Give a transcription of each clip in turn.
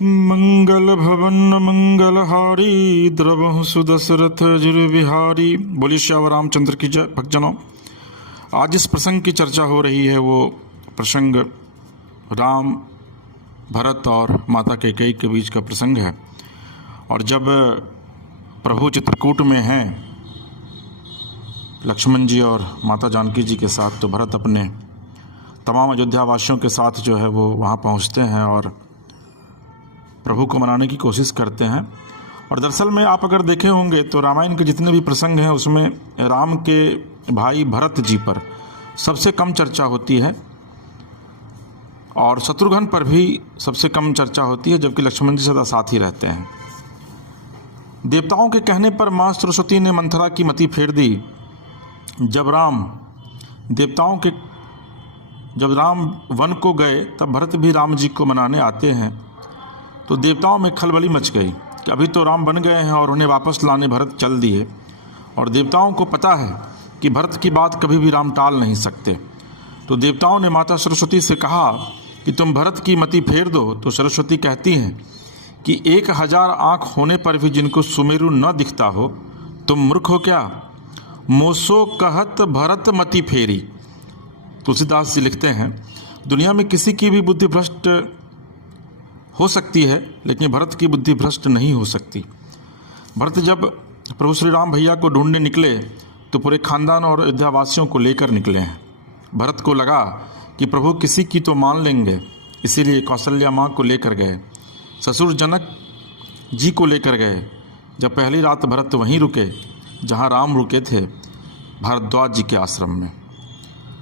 मंगल भवन मंगलहारी द्रवहु सुदशरथ जुर बिहारी। बोलिए श्याम रामचंद्र की जय। भक्तजनों, आज इस प्रसंग की चर्चा हो रही है, वो प्रसंग राम, भरत और माता कैकेयी के बीच का प्रसंग है। और जब प्रभु चित्रकूट में हैं लक्ष्मण जी और माता जानकी जी के साथ, तो भरत अपने तमाम अयोध्या वासियों के साथ जो है वो वहाँ पहुँचते हैं और प्रभु को मनाने की कोशिश करते हैं। और दरअसल में आप अगर देखे होंगे तो रामायण के जितने भी प्रसंग हैं उसमें राम के भाई भरत जी पर सबसे कम चर्चा होती है और शत्रुघ्न पर भी सबसे कम चर्चा होती है, जबकि लक्ष्मण जी सदा साथ ही रहते हैं। देवताओं के कहने पर माँ सरस्वती ने मंथरा की मति फेर दी। जब राम वन को गए तब भरत भी राम जी को मनाने आते हैं, तो देवताओं में खलबली मच गई कि अभी तो राम बन गए हैं और उन्हें वापस लाने भरत चल दिए। और देवताओं को पता है कि भरत की बात कभी भी राम टाल नहीं सकते। तो देवताओं ने माता सरस्वती से कहा कि तुम भरत की मति फेर दो। तो सरस्वती कहती हैं कि 1000 आँख होने पर भी जिनको सुमेरु न दिखता हो, तुम मूर्ख हो क्या? मोसो कहत भरत मति फेरी। तुलसीदास जी लिखते हैं, दुनिया में किसी की भी बुद्धि भ्रष्ट हो सकती है, लेकिन भरत की बुद्धि भ्रष्ट नहीं हो सकती। भरत जब प्रभु श्री राम भैया को ढूंढने निकले तो पूरे खानदान और अयोध्या वासियों को लेकर निकले हैं। भरत को लगा कि प्रभु किसी की तो मान लेंगे, इसीलिए कौशल्या माँ को लेकर गए, ससुर जनक जी को लेकर गए। जब पहली रात भरत वहीं रुके जहाँ राम रुके थे, भारद्वाज जी के आश्रम में।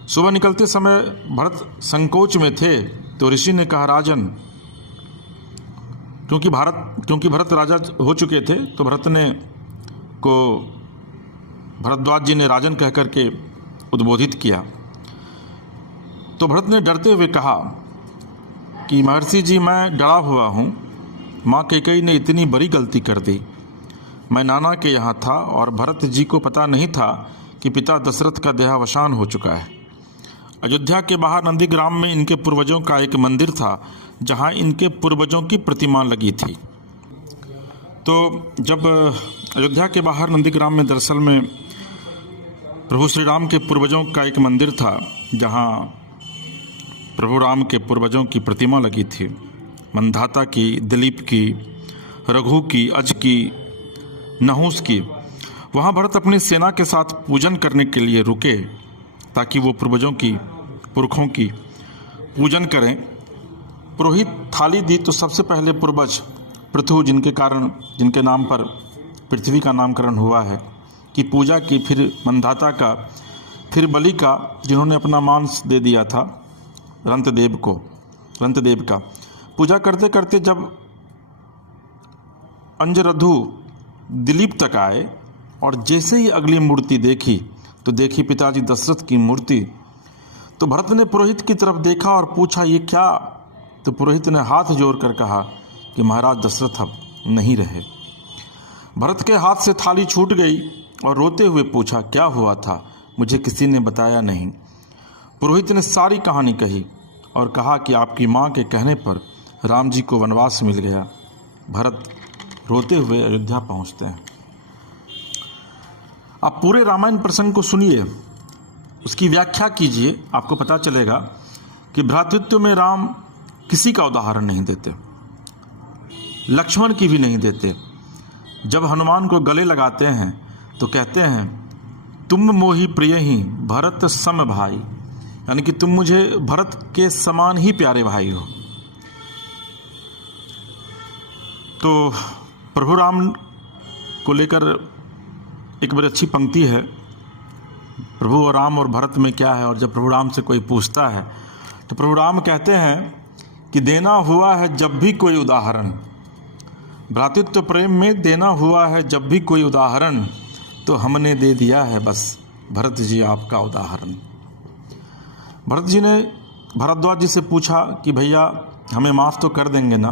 सुबह निकलते समय भरत संकोच में थे, तो ऋषि ने कहा, राजन, क्योंकि भरत राजा हो चुके थे, तो भरद्वाज जी ने राजन कह करके उद्बोधित किया। तो भरत ने डरते हुए कहा कि महर्षि जी, मैं डरा हुआ हूँ। माँ कैकेयी ने इतनी बड़ी गलती कर दी। मैं नाना के यहाँ था और भरत जी को पता नहीं था कि पिता दशरथ का देहावसान हो चुका है। अयोध्या के बाहर नंदीग्राम में इनके पूर्वजों का एक मंदिर था, जहाँ इनके पूर्वजों की प्रतिमा लगी थी। तो जब अयोध्या के बाहर नंदीग्राम में दरअसल में प्रभु श्री राम के पूर्वजों का एक मंदिर था, जहाँ प्रभु राम के पूर्वजों की प्रतिमा लगी थी, मंधाता की, दिलीप की, रघु की, अज की, नहुस की। वहाँ भरत अपनी सेना के साथ पूजन करने के लिए रुके ताकि वो पुरखों की पूजन करें। पुरोहित थाली दी तो सबसे पहले पूर्वज पृथु, जिनके नाम पर पृथ्वी का नामकरण हुआ है, की पूजा की, फिर मंधाता का, फिर बलि का, जिन्होंने अपना मांस दे दिया था रंतदेव का। पूजा करते करते जब अंजरधु दिलीप तक आए और जैसे ही अगली मूर्ति देखी तो देखी पिताजी दशरथ की मूर्ति। तो भरत ने पुरोहित की तरफ देखा और पूछा, ये क्या? तो पुरोहित ने हाथ जोड़कर कहा कि महाराज दशरथ अब नहीं रहे। भरत के हाथ से थाली छूट गई और रोते हुए पूछा, क्या हुआ था? मुझे किसी ने बताया नहीं। पुरोहित ने सारी कहानी कही और कहा कि आपकी माँ के कहने पर राम जी को वनवास मिल गया। भरत रोते हुए अयोध्या पहुँचते हैं। आप पूरे रामायण प्रसंग को सुनिए, उसकी व्याख्या कीजिए, आपको पता चलेगा कि भ्रातृत्व में राम किसी का उदाहरण नहीं देते, लक्ष्मण की भी नहीं देते। जब हनुमान को गले लगाते हैं तो कहते हैं, तुम मोहि प्रिय ही भरत सम भाई, यानी कि तुम मुझे भरत के समान ही प्यारे भाई हो। तो प्रभु राम को लेकर एक बड़ी अच्छी पंक्ति है, प्रभु और राम और भरत में क्या है। और जब प्रभु राम से कोई पूछता है तो प्रभु राम कहते हैं कि देना हुआ है जब भी कोई उदाहरण, भ्रातृत्व प्रेम में देना हुआ है जब भी कोई उदाहरण, तो हमने दे दिया है बस भरत जी आपका उदाहरण। भरत जी ने भारद्वाज जी से पूछा कि भैया हमें माफ़ तो कर देंगे ना,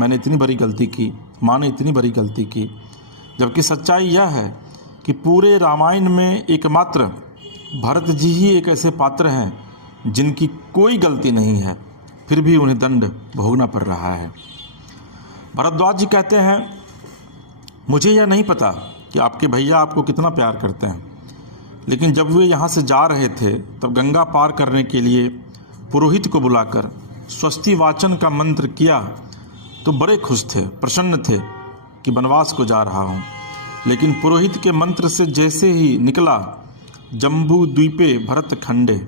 मैंने इतनी बड़ी गलती की, माँ ने इतनी बड़ी गलती की। जबकि सच्चाई यह है कि पूरे रामायण में एकमात्र भरत जी ही एक ऐसे पात्र हैं जिनकी कोई गलती नहीं है, फिर भी उन्हें दंड भोगना पड़ रहा है। भरद्वाज जी कहते हैं, मुझे यह नहीं पता कि आपके भैया आपको कितना प्यार करते हैं, लेकिन जब वे यहाँ से जा रहे थे तब गंगा पार करने के लिए पुरोहित को बुलाकर स्वस्ति वाचन का मंत्र किया तो बड़े खुश थे, प्रसन्न थे कि वनवास को जा रहा हूँ। लेकिन पुरोहित के मंत्र से जैसे ही निकला जम्बू द्वीपे भरत खंडे,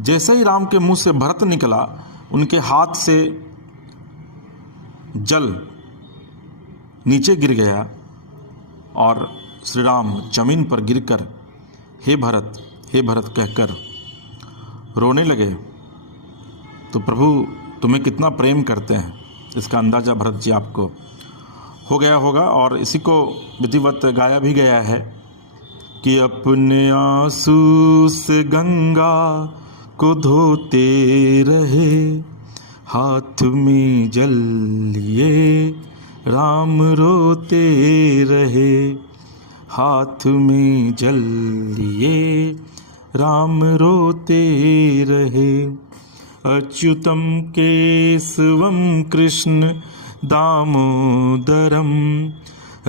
जैसे ही राम के मुंह से भरत निकला उनके हाथ से जल नीचे गिर गया और श्री राम जमीन पर गिरकर हे भरत कहकर रोने लगे। तो प्रभु तुम्हें कितना प्रेम करते हैं इसका अंदाज़ा भरत जी आपको हो गया होगा। और इसी को विधिवत गाया भी गया है कि अपने आंसू से गंगा को धोते रहे, हाथ में जल लिए राम रोते रहे, हाथ में जल लिए राम रोते रहे। अच्युतम केशवम कृष्ण दामोदरम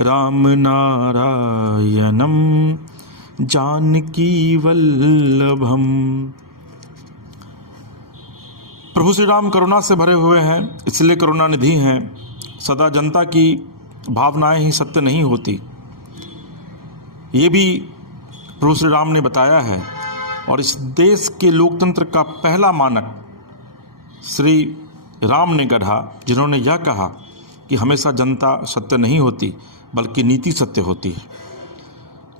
राम नारायणम जानकी वल्लभम। प्रभु श्री राम करुणा से भरे हुए हैं, इसलिए करुणा निधि हैं। सदा जनता की भावनाएं ही सत्य नहीं होती, ये भी प्रभु श्री राम ने बताया है। और इस देश के लोकतंत्र का पहला मानक श्री राम ने गढ़ा, जिन्होंने यह कहा कि हमेशा जनता सत्य नहीं होती बल्कि नीति सत्य होती है।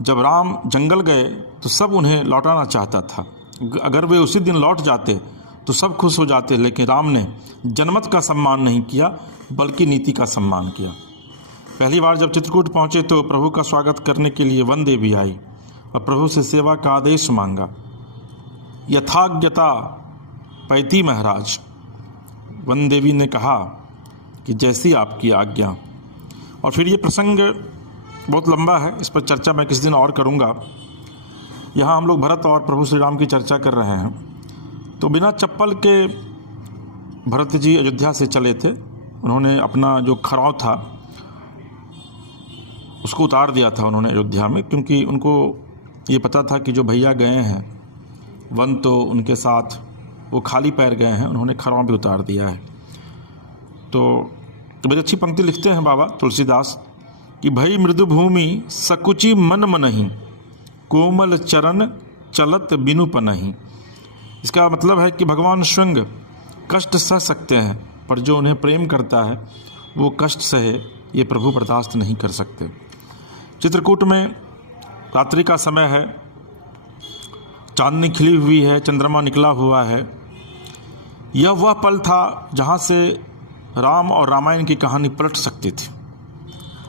जब राम जंगल गए तो सब उन्हें लौटाना चाहता था, अगर वे उसी दिन लौट जाते तो सब खुश हो जाते, लेकिन राम ने जनमत का सम्मान नहीं किया बल्कि नीति का सम्मान किया। पहली बार जब चित्रकूट पहुँचे तो प्रभु का स्वागत करने के लिए वन देवी आई और प्रभु से सेवा का आदेश मांगा। यथाज्ञता पैती महाराज, वन देवी ने कहा कि जैसी आपकी आज्ञा। और फिर ये प्रसंग बहुत लंबा है, इस पर चर्चा मैं किस दिन और करूँगा। यहाँ हम लोग भरत और प्रभु श्री राम की चर्चा कर रहे हैं। तो बिना चप्पल के भरत जी अयोध्या से चले थे। उन्होंने अपना जो खराव था उसको उतार दिया था उन्होंने अयोध्या में, क्योंकि उनको ये पता था कि जो भैया गए हैं वन तो उनके साथ वो खाली पैर गए हैं, उन्होंने खराव भी उतार दिया है। तो बड़ी अच्छी पंक्ति लिखते हैं बाबा तुलसीदास कि भई मृदु भूमि सकुचि मन मनहि, कोमल चरण चलत बिनु पनहि। इसका मतलब है कि भगवान स्वयं कष्ट सह सकते हैं, पर जो उन्हें प्रेम करता है वो कष्ट सहे ये प्रभु बर्दाश्त नहीं कर सकते। चित्रकूट में रात्रि का समय है, चांदनी खिली हुई है, चंद्रमा निकला हुआ है। यह वह पल था जहाँ से राम और रामायण की कहानी पलट सकती थी।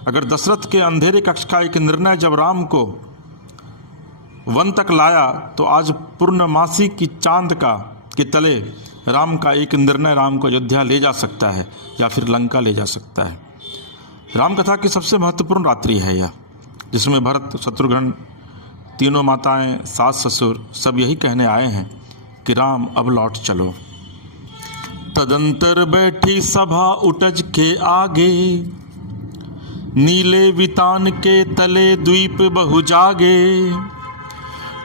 अगर दशरथ के अंधेरे कक्ष का एक निर्णय जब राम को वन तक लाया, तो आज पूर्णमासी की चांद के तले राम का एक निर्णय राम को अयोध्या ले जा सकता है या फिर लंका ले जा सकता है। राम कथा की सबसे महत्वपूर्ण रात्रि है यह, जिसमें भरत, शत्रुघ्न, तीनों माताएं, सास ससुर सब यही कहने आए हैं कि राम अब लौट चलो। तदंतर बैठी सभा उटज के आगे, नीले वितान के तले द्वीप बहु जागे।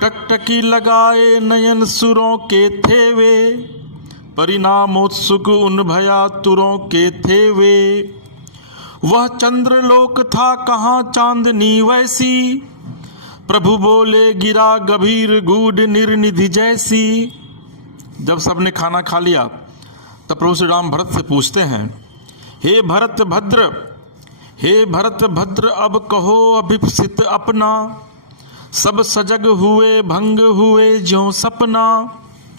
टकटकी लगाए नयन सुरों के थे वे, परिणामोत्सुक उन भयातुरों के थे वे। वह चंद्रलोक था कहाँ चांदनी वैसी, प्रभु बोले गिरा गंभीर गूढ़ निर्निधि जैसी। जब सबने खाना खा लिया तब प्रभु श्री राम भरत से पूछते हैं, हे भरत भद्र, हे भरत भद्र अब कहो अभिप्सित अपना, सब सजग हुए भंग हुए ज्यों सपना।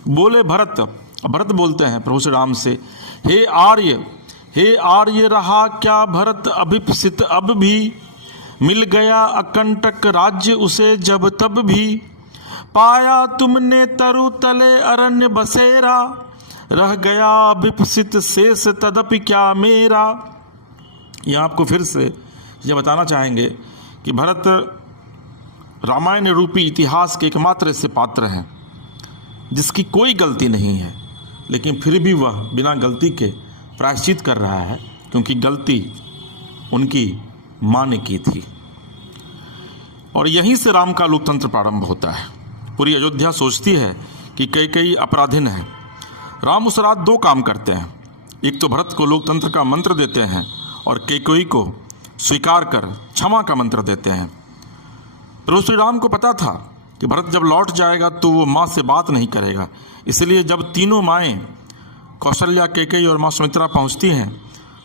बोले भरत, भरत बोलते हैं प्रभु श्री राम से, हे आर्य रहा क्या भरत अभिप्सित अब भी, मिल गया अकंटक राज्य उसे जब तब भी। पाया तुमने तरु तले अरण्य बसेरा, रह गया अभिप्सित शेष तदपि क्या मेरा। यह आपको फिर से यह बताना चाहेंगे कि भरत रामायण रूपी इतिहास के एकमात्र ऐसे पात्र हैं जिसकी कोई गलती नहीं है, लेकिन फिर भी वह बिना गलती के प्रायश्चित कर रहा है क्योंकि गलती उनकी माँ ने की थी। और यहीं से राम का लोकतंत्र प्रारंभ होता है। पूरी अयोध्या सोचती है कि कैकेयी अपराधीन है। राम उस रात दो काम करते हैं, एक तो भरत को लोकतंत्र का मंत्र देते हैं और कैकेयी को स्वीकार कर क्षमा का मंत्र देते हैं। प्रभु श्री राम को पता था कि भरत जब लौट जाएगा तो वो माँ से बात नहीं करेगा, इसलिए जब तीनों माएँ कौशल्या, कैकेयी और माँ सुमित्रा पहुँचती हैं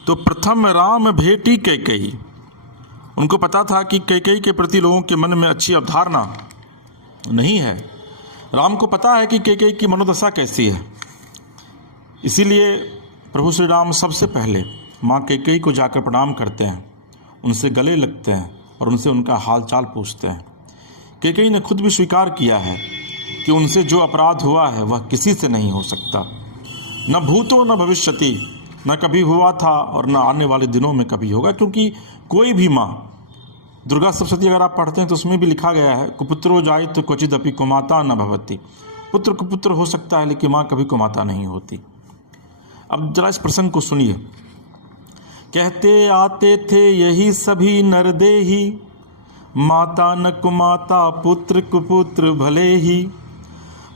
तो प्रथम राम भेटी कैकेयी। उनको पता था कि कैकेयी के प्रति लोगों के मन में अच्छी अवधारणा नहीं है। राम को पता है कि कैकेयी की मनोदशा कैसी है, इसीलिए प्रभु श्री राम सबसे पहले माँ कैकेयी को जाकर प्रणाम करते हैं, उनसे गले लगते हैं और उनसे उनका हाल चाल पूछते हैं। कैकेयी ने खुद भी स्वीकार किया है कि उनसे जो अपराध हुआ है वह किसी से नहीं हो सकता, न भूतो न भविष्यति, न कभी हुआ था और न आने वाले दिनों में कभी होगा। क्योंकि कोई भी माँ, दुर्गा सप्तशती अगर आप पढ़ते हैं तो उसमें भी लिखा गया है, कुपुत्रो जायत तो क्वचिदपि कुमाता न भवति। पुत्र कुपुत्र हो सकता है लेकिन माँ कभी कुमाता नहीं होती। अब जरा इस प्रसंग को सुनिए। कहते आते थे यही सभी नरदेही, माता न कुमाता पुत्र कुपुत्र भले ही,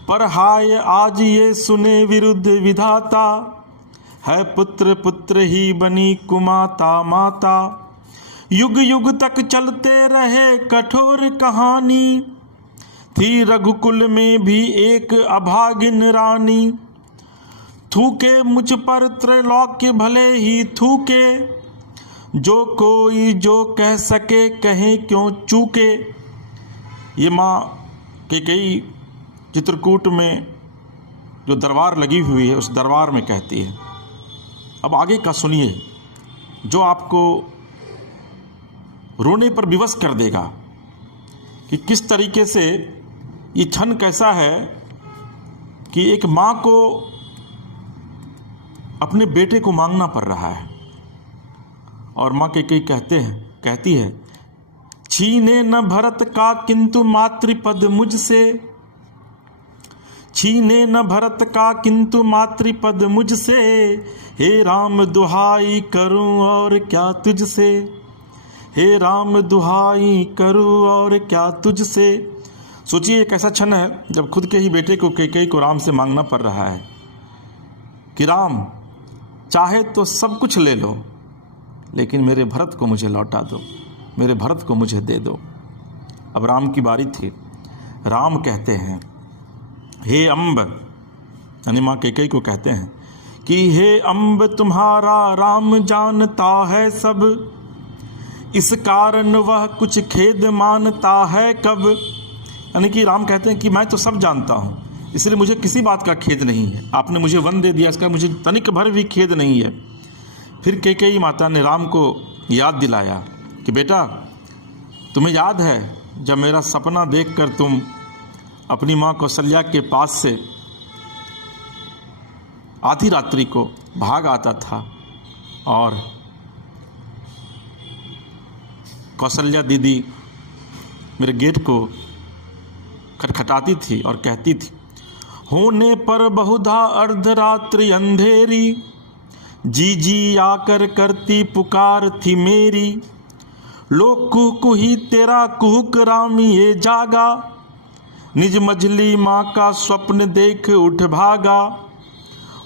पर हाय आज ये सुने विरुद्ध विधाता, है पुत्र पुत्र ही बनी कुमाता माता। युग युग तक चलते रहे कठोर कहानी, थी रघुकुल में भी एक अभागिन रानी। थूके मुझ पर त्रैलोक्य भले ही थूके, जो कोई जो कह सके कहे क्यों चूके। ये माँ कैकेयी चित्रकूट में जो दरबार लगी हुई है उस दरबार में कहती है। अब आगे का सुनिए जो आपको रोने पर विवश कर देगा कि किस तरीके से ये क्षण कैसा है कि एक माँ को अपने बेटे को मांगना पड़ रहा है। और माँ कैकेयी कहती है, छीने न भरत का किंतु मातृपद मुझसे, छीने न भरत का किंतु मातृपद मुझसे, हे राम दुहाई करूं और क्या तुझसे, हे राम दुहाई करूं और क्या तुझसे। सोचिए एक ऐसा क्षण है जब खुद के ही बेटे को कैकेयी को राम से मांगना पड़ रहा है कि राम चाहे तो सब कुछ ले लो लेकिन मेरे भरत को मुझे लौटा दो, मेरे भरत को मुझे दे दो। अब राम की बारी थी। राम कहते हैं, हे अम्ब, यानी माँ कैकेयी को कहते हैं कि हे अम्ब तुम्हारा राम जानता है सब, इस कारण वह कुछ खेद मानता है कब। यानी कि राम कहते हैं कि मैं तो सब जानता हूँ, इसलिए मुझे किसी बात का खेद नहीं है। आपने मुझे वन दे दिया, इसका मुझे तनिक भर भी खेद नहीं है। फिर कैकेयी माता ने राम को याद दिलाया कि बेटा तुम्हें याद है जब मेरा सपना देखकर तुम अपनी माँ कौशल्या के पास से आधी रात्रि को भाग आता था और कौशल्या दीदी मेरे गेट को खटखटाती थी और कहती थी, होने पर बहुधा अर्धरात्रि अंधेरी, जी जी आकर करती पुकार थी मेरी। लोग कुही तेरा कुहुक राम ये जागा, निज मझली माँ का स्वप्न देख उठ भागा।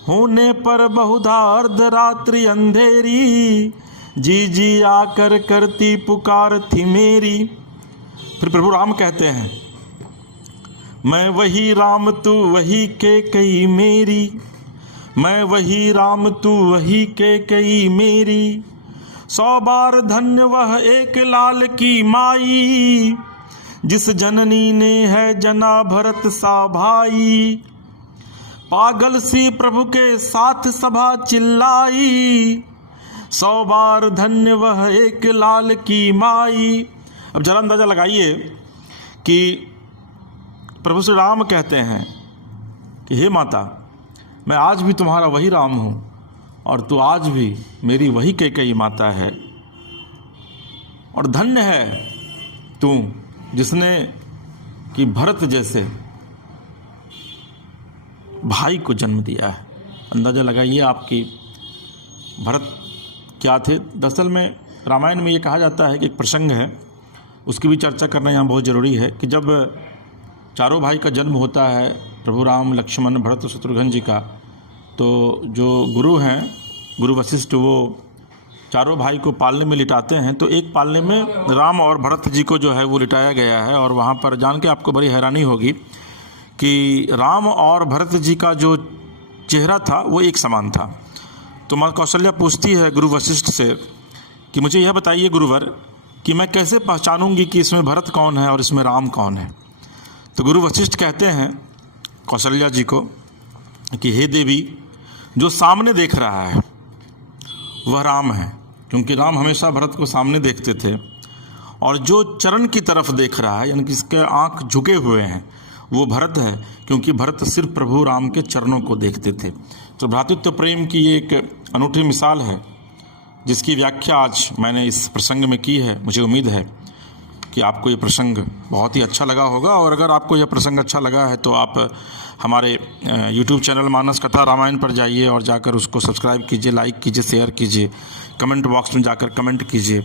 होने पर बहुधा अर्धरात्रि अंधेरी, जी जी आकर करती पुकार थी मेरी। फिर प्रभु राम कहते हैं, मैं वही राम तू वही कैकेयी मेरी, मैं वही राम तू वही कैकेयी मेरी। 100 बार धन्य वह एक लाल की माई, जिस जननी ने है जना भरत सा भाई। पागल सी प्रभु के साथ सभा चिल्लाई, 100 बार धन्य वह एक लाल की माई। अब जरा अंदाजा लगाइए कि प्रभु श्री राम कहते हैं कि हे माता, मैं आज भी तुम्हारा वही राम हूँ और तू आज भी मेरी वही कैकेयी माता है। और धन्य है तू जिसने कि भरत जैसे भाई को जन्म दिया है। अंदाज़ा लगाइए आपकी भरत क्या थे। दरअसल में रामायण में ये कहा जाता है कि एक प्रसंग है, उसकी भी चर्चा करना यहाँ बहुत ज़रूरी है कि जब चारों भाई का जन्म होता है, प्रभु राम, लक्ष्मण, भरत, शत्रुघ्न जी का, तो जो गुरु हैं, गुरु वशिष्ठ, वो चारों भाई को पालने में लिटाते हैं। तो एक पालने में राम और भरत जी को जो है वो लिटाया गया है, और वहाँ पर जान के आपको बड़ी हैरानी होगी कि राम और भरत जी का जो चेहरा था वो एक समान था। तो माँ कौशल्या पूछती है गुरु वशिष्ठ से कि मुझे यह बताइए गुरुवर कि मैं कैसे पहचानूंगी कि इसमें भरत कौन है और इसमें राम कौन है। तो गुरु वशिष्ठ कहते हैं कौशल्या जी को कि हे देवी, जो सामने देख रहा है वह राम है, क्योंकि राम हमेशा भरत को सामने देखते थे, और जो चरण की तरफ देख रहा है, यानी कि इसके आँख झुके हुए हैं, वो भरत है, क्योंकि भरत सिर्फ प्रभु राम के चरणों को देखते थे। तो भ्रातृत्व प्रेम की एक अनूठी मिसाल है, जिसकी व्याख्या आज मैंने इस प्रसंग में की है। मुझे उम्मीद है कि आपको ये प्रसंग बहुत ही अच्छा लगा होगा, और अगर आपको यह प्रसंग अच्छा लगा है तो आप हमारे YouTube चैनल मानस कथा रामायण पर जाइए और जाकर उसको सब्सक्राइब कीजिए, लाइक कीजिए, शेयर कीजिए, कमेंट बॉक्स में जाकर कमेंट कीजिए।